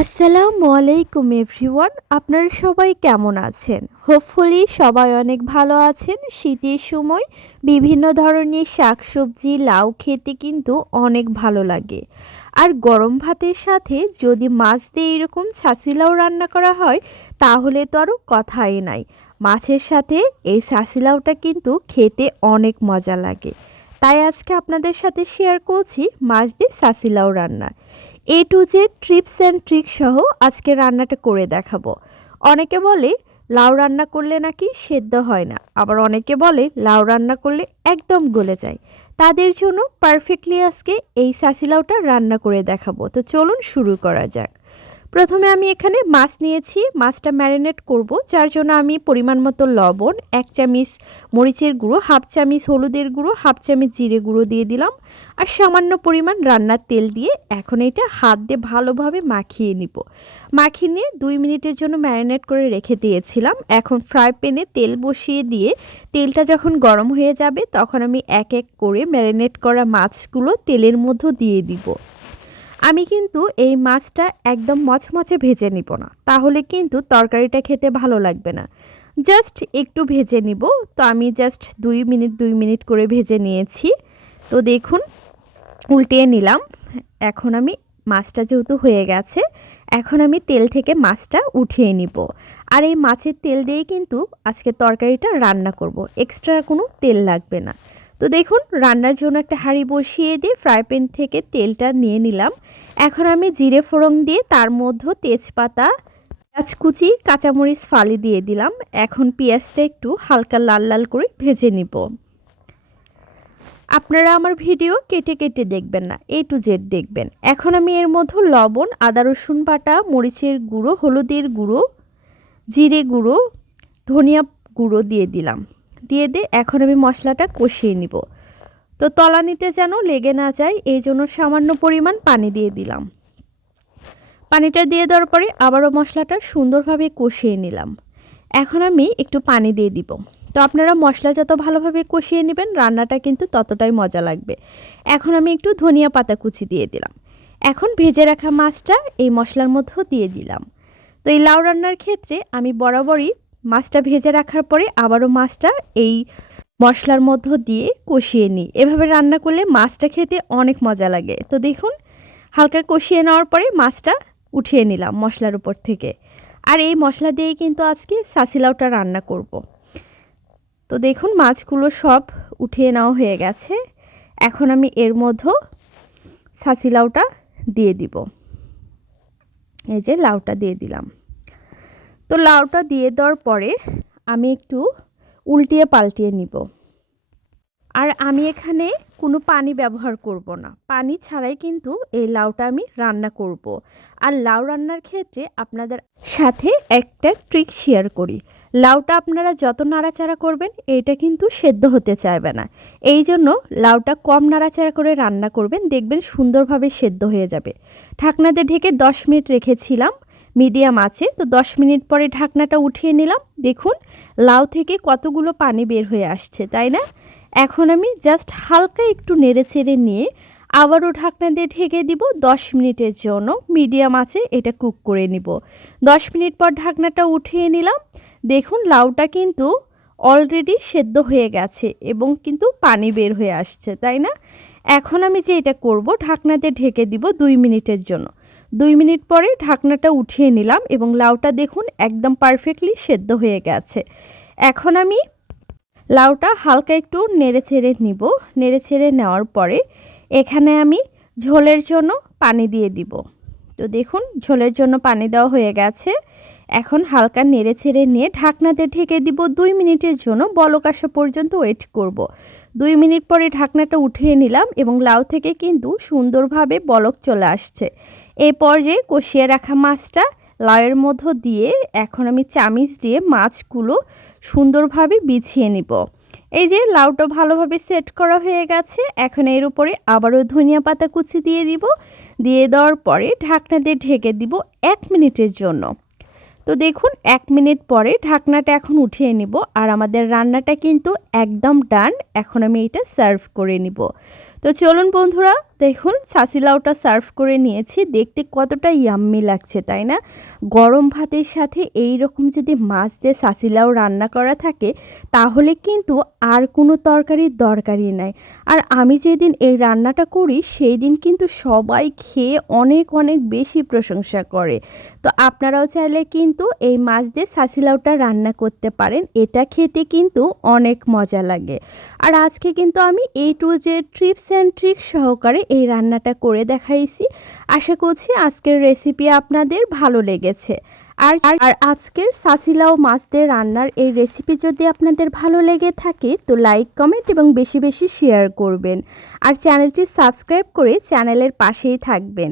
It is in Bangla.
আসসালামু আলাইকুম এভরিওয়ান, আপনারা সবাই কেমন আছেন? হোপফুলি সবাই অনেক ভালো আছেন। শীতের সময় বিভিন্ন ধরনের শাকসবজি লাউ খেতে কিন্তু অনেক ভালো লাগে। আর গরম ভাতের সাথে যদি মাছ দিয়ে এরকম ছাঁচি লাউ রান্না করা হয় তাহলে তো আরও কথাই নাই। মাছের সাথে এই ছাঁচি লাউটা কিন্তু খেতে অনেক মজা লাগে। তাই আজকে আপনাদের সাথে শেয়ার করছি মাছ দিয়ে ছাঁচি লাউ রান্না। A to Z tips and trick সহ আজকে রান্নাটা করে দেখাবো। অনেকে বলে লাউ রান্না করলে নাকি সেদ্ধ হয় না, আবার অনেকে বলে লাউ রান্না করলে একদম গলে যায়। তাদের জন্য পারফেক্টলি আজকে এই ছাঁচি লাউটা রান্না করে দেখাবো। তো চলুন শুরু করা যাক। প্রথমে আমি এখানে মাছ নিয়েছি, মাছটা ম্যারিনেট করব, যার জন্য আমি পরিমাণ মতো লবণ, 1 চামচ মরিচের গুঁড়ো, 1/2 চামচ হলুদের গুঁড়ো, 1/2 চামচ জিরে গুঁড়ো দিয়ে দিলাম আর সামান্য পরিমাণ রান্নার তেল দিয়ে এখন এটা হাত দিয়ে ভালোভাবে মাখিয়ে নিব। মাখিয়ে নিয়ে 2 মিনিটের জন্য ম্যারিনেট করে রেখে দিয়েছিলাম। এখন ফ্রাই প্যানে তেল বসিয়ে দিয়ে তেলটা যখন গরম হয়ে যাবে তখন আমি এক এক করে ম্যারিনেট করা মাছগুলো তেলের মধ্যে দিয়ে দিব। আমি কিন্তু এই মাছটা একদম মচমচে ভেজে নিব না, তাহলে কিন্তু তরকারিটা খেতে ভালো লাগবে না। জাস্ট একটু ভেজে নিব। তো আমি জাস্ট 2 মিনিট করে ভেজে নিয়েছি। তো দেখুন উল্টিয়ে নিলাম। এখন আমি মাছটা যেহেতু হয়ে গেছে, এখন আমি তেল থেকে মাছটা উঠিয়ে নিব। আর এই মাছের তেল দিয়েই কিন্তু আজকে তরকারিটা রান্না করব, এক্সট্রা কোনো তেল লাগবে না। তো দেখুন রান্নার জন্য একটা হাঁড়ি বসিয়ে দিয়ে ফ্রাই প্যান থেকে তেলটা নিয়ে নিলাম। এখন আমি জিরে ফোড়ন দিয়ে তার মধ্যে তেজপাতা, পেঁয়াজ কুচি, কাঁচামরিচ ফালি দিয়ে দিলাম। এখন পেঁয়াজটা একটু হালকা লাল লাল করে ভেজে নিব। আপনারা আমার ভিডিও কেটে কেটে দেখবেন না, এ টু জেড দেখবেন। এখন আমি এর মধ্যে লবণ, আদা রসুন বাটা, মরিচের গুঁড়ো, হলুদের গুঁড়ো, জিরে গুঁড়ো, ধনিয়া গুঁড়ো দিয়ে দিলাম। দিয়ে এখন আমি মশলাটা কষিয়ে নিব। তো তলানিতে যেন লেগে না যায় এই জন্য সামান্য পরিমাণ পানি দিয়ে দিলাম। পানিটা দিয়ে দেওয়ার পরে আবারও মশলাটা সুন্দরভাবে কষিয়ে নিলাম। এখন আমি একটু পানি দিয়ে দিব। তো আপনারা মশলা যত ভালোভাবে কষিয়ে নেবেন রান্নাটা কিন্তু ততটাই মজা লাগবে। এখন আমি একটু ধনিয়া পাতা কুচি দিয়ে দিলাম। এখন ভেজে রাখা মাছটা এই মশলার মধ্যে দিয়ে দিলাম। তো এই লাউ রান্নার ক্ষেত্রে আমি বরাবরই মাছটা ভেজে রাখার পরে আবারও মাছটা এই মশলার মধ্য দিয়ে কষিয়ে নিই। এভাবে রান্না করলে মাছটা খেতে অনেক মজা লাগে। তো দেখুন হালকা কষিয়ে নেওয়ার পরে মাছটা উঠিয়ে নিলাম মশলার উপর থেকে। আর এই মশলা দিয়েই কিন্তু আজকে ছাঁচি লাউটা রান্না করব। তো দেখুন মাছগুলো সব উঠিয়ে নেওয়া হয়ে গেছে। এখন আমি এর মধ্যে ছাঁচি লাউটা দিয়ে দিব। এই যে লাউটা দিয়ে দিলাম। তো লাউটা দিয়ে দেওয়ার পরে আমি একটু উল্টিয়ে পাল্টিয়ে নিব। আর আমি এখানে কোনো পানি ব্যবহার করব না, পানি ছাড়াই কিন্তু এই লাউটা আমি রান্না করব। আর লাউ রান্নার ক্ষেত্রে আপনাদের সাথে একটা ট্রিক শেয়ার করি। লাউটা আপনারা যত নাড়াচাড়া করবেন এটা কিন্তু সেদ্ধ হতে চাইবে না। এই জন্য লাউটা কম নাড়াচাড়া করে রান্না করবেন, দেখবেন সুন্দরভাবে সেদ্ধ হয়ে যাবে। ঢাকনাতে ঢেকে 10 মিনিট রেখেছিলাম মিডিয়াম আছে। তো 10 মিনিট পরে ঢাকনাটা উঠিয়ে নিলাম। দেখুন লাউ থেকে কতগুলো পানি বের হয়ে আসছে, তাই না? এখন আমি জাস্ট হালকা একটু নেড়েচেড়ে নিয়ে আবারও ঢাকনা দিয়ে ঢেকে দিব 10 মিনিটের জন্য। মিডিয়াম আছে এটা কুক করে নিব। 10 মিনিট পর ঢাকনাটা উঠিয়ে নিলাম। দেখুন লাউটা কিন্তু অলরেডি সেদ্ধ হয়ে গেছে এবং কিন্তু পানি বের হয়ে আসছে, তাই না? এখন আমি যে এটা করব ঢাকনা দিয়ে ঢেকে দিব 2 মিনিটের জন্য। 2 মিনিট পরে ঢাকনাটা উঠিয়ে নিলাম এবং লাউটা দেখুন একদম পারফেক্টলি সেদ্ধ হয়ে গেছে। এখন আমি লাউটা হালকা একটু নেড়েচেড়ে নিব। নেড়েচেড়ে নেওয়ার পরে এখানে আমি ঝোলের জন্য পানি দিয়ে দিব। তো দেখুন ঝোলের জন্য পানি দেওয়া হয়ে গেছে। এখন হালকা নেড়েচেড়ে নিয়ে ঢাকনাতে ঢেকে দিব 2 মিনিটের জন্য, বলক আসা পর্যন্ত ওয়েট করব। 2 মিনিট পরে ঢাকনাটা উঠিয়ে নিলাম এবং লাউ থেকে কিন্তু সুন্দরভাবে বলক চলে আসছে। এই পর্যায়ে কষিয়ে রাখা মাছটা লাউয়ের মধ্যে দিয়ে এখন আমি চামিচ দিয়ে মাছগুলো সুন্দরভাবে বিছিয়ে নিব। এই যে লাউটা ভালোভাবে সেট করা হয়ে গেছে। এখন এর উপরে আবারও ধনিয়া পাতা কুচি দিয়ে দিব। দিয়ে দেওয়ার পরে ঢাকনা দিয়ে ঢেকে দিব 1 মিনিটের জন্য। তো দেখুন 1 মিনিট পরে ঢাকনাটা এখন উঠিয়ে নিব আর আমাদের রান্নাটা কিন্তু একদম ডান। এখন আমি এটা সার্ভ করে নিব। তো চলুন বন্ধুরা দেখুন ছাচিলাওটা সার্ভ করে নিয়েছি, দেখতে কতটা ইয়াম্মি লাগছে তাই না? গরম ভাতের সাথে এই রকম যদি মাছ দিয়ে ছাচিলাও রান্না করা থাকে তাহলে কিন্তু আর কোনো তরকারির দরকারই নাই। আর আমি যেদিন এই রান্নাটা করি সেই দিন কিন্তু সবাই খেয়ে অনেক অনেক বেশি প্রশংসা করে। তো আপনারাও চাইলে কিন্তু এই মাছ দিয়ে ছাচিলাওটা রান্না করতে পারেন, এটা খেতে কিন্তু অনেক মজা লাগে। আর আজকে কিন্তু আমি A to Z tips and tricks সহকারে এই রান্নাটা করে দেখাইছি। আশা করছি আজকের রেসিপি আপনাদের ভালো লেগেছে। আর আজকের ছাচিলাও মাছ দিয়ে রান্নার এই রেসিপি যদি আপনাদের ভালো লেগে থাকে তো লাইক, কমেন্ট এবং বেশি বেশি শেয়ার করবেন। আর চ্যানেলটি সাবস্ক্রাইব করে চ্যানেলের পাশেই থাকবেন।